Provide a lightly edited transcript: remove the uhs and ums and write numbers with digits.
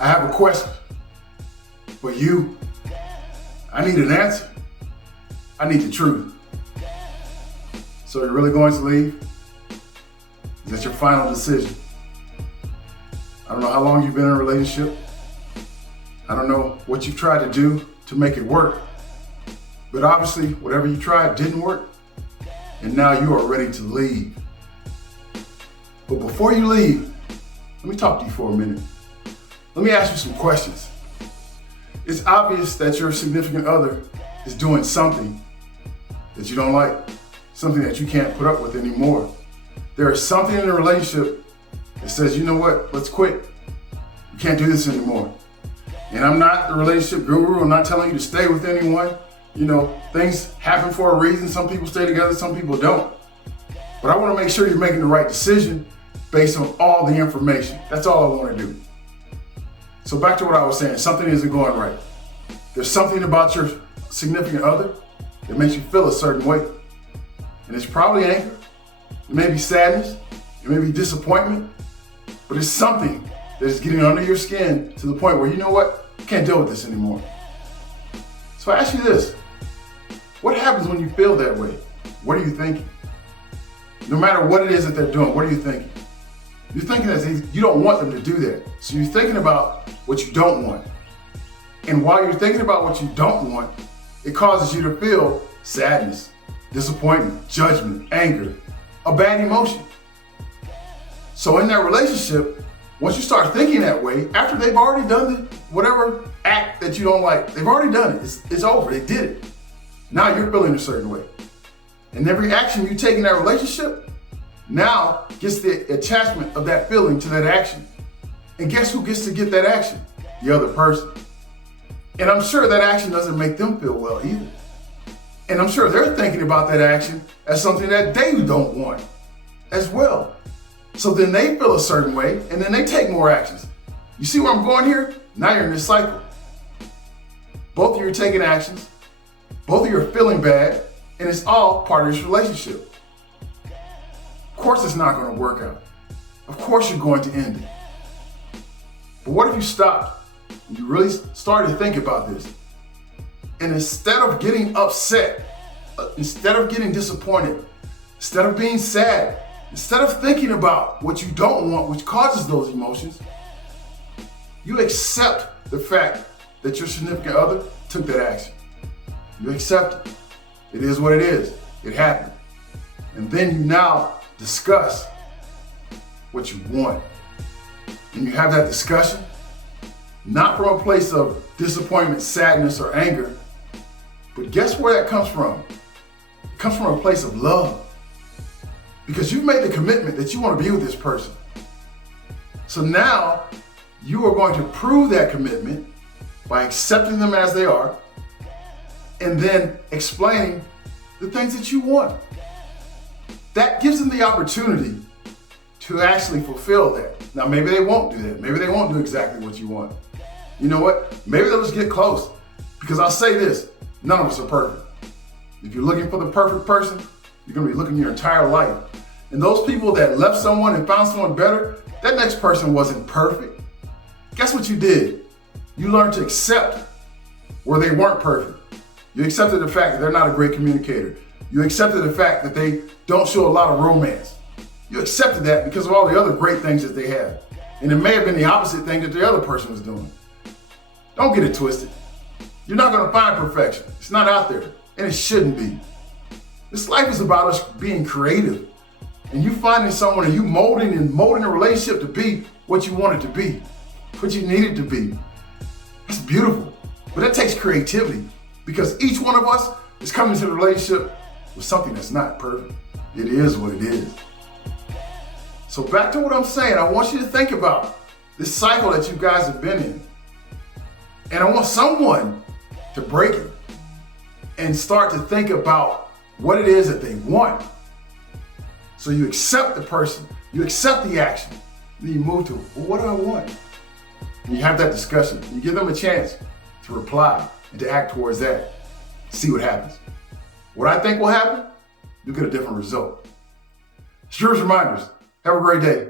I have a question for you. I need an answer. I need the truth. So you're really going to leave? Is that your final decision? I don't know how long you've been in a relationship. I don't know what you've tried to do to make it work. But obviously, whatever you tried didn't work. And now you are ready to leave. But before you leave, let me talk to you for a minute. Let me ask you some questions. It's obvious that your significant other is doing something that you don't like, something that you can't put up with anymore. There is something in the relationship that says, you know what, let's quit. We can't do this anymore. And I'm not the relationship guru. I'm not telling you to stay with anyone. You know, things happen for a reason. Some people stay together, some people don't. But I want to make sure you're making the right decision based on all the information. That's all I want to do. So back to what I was saying, something isn't going right. There's something about your significant other that makes you feel a certain way. And it's probably anger. It may be sadness. It may be disappointment. But it's something that is getting under your skin to the point where, you know what, I can't deal with this anymore. So I ask you this, what happens when you feel that way? What are you thinking? No matter what it is that they're doing, what are you thinking? You're thinking that you don't want them to do that. So you're thinking about what you don't want. And while you're thinking about what you don't want, it causes you to feel sadness, disappointment, judgment, anger, a bad emotion. So in that relationship, once you start thinking that way, after they've already done whatever act that you don't like, they've already done it. It's over. They did it. Now you're feeling a certain way. And every action you take in that relationship now gets the attachment of that feeling to that action. And guess who gets to get that action? The other person. And I'm sure that action doesn't make them feel well either. And I'm sure they're thinking about that action as something that they don't want as well. So then they feel a certain way and then they take more actions. You see where I'm going here? Now you're in this cycle. Both of you are taking actions. Both of you are feeling bad. And it's all part of this relationship. Of course it's not going to work out. Of course you're going to end it. But what if you stopped and you really started to think about this? And instead of getting upset, instead of getting disappointed, instead of being sad, instead of thinking about what you don't want, which causes those emotions, you accept the fact that your significant other took that action. You accept it. It is what it is. It happened. And then you now discuss what you want. And you have that discussion, not from a place of disappointment, sadness, or anger, but guess where that comes from? It comes from a place of love. Because you've made the commitment that you want to be with this person. So now you are going to prove that commitment by accepting them as they are and then explaining the things that you want. That gives them the opportunity to actually fulfill that. Now, maybe they won't do that. Maybe they won't do exactly what you want. You know what? Maybe they'll just get close. Because I'll say this, none of us are perfect. If you're looking for the perfect person, you're going to be looking your entire life. And those people that left someone and found someone better, that next person wasn't perfect. Guess what you did? You learned to accept where they weren't perfect. You accepted the fact that they're not a great communicator. You accepted the fact that they don't show a lot of romance. You accepted that because of all the other great things that they have. And it may have been the opposite thing that the other person was doing. Don't get it twisted. You're not going to find perfection. It's not out there, and it shouldn't be. This life is about us being creative. And you finding someone and you molding a relationship to be what you want it to be, what you need it to be. That's beautiful. But that takes creativity because each one of us is coming into the relationship with something that's not perfect. It is what it is. So back to what I'm saying, I want you to think about this cycle that you guys have been in. And I want someone to break it and start to think about what it is that they want. So you accept the person, you accept the action, then you move to, well, what do I want? And you have that discussion. You give them a chance to reply and to act towards that. See what happens. What I think will happen, you'll get a different result. It's Drew's Reminders. Have a great day.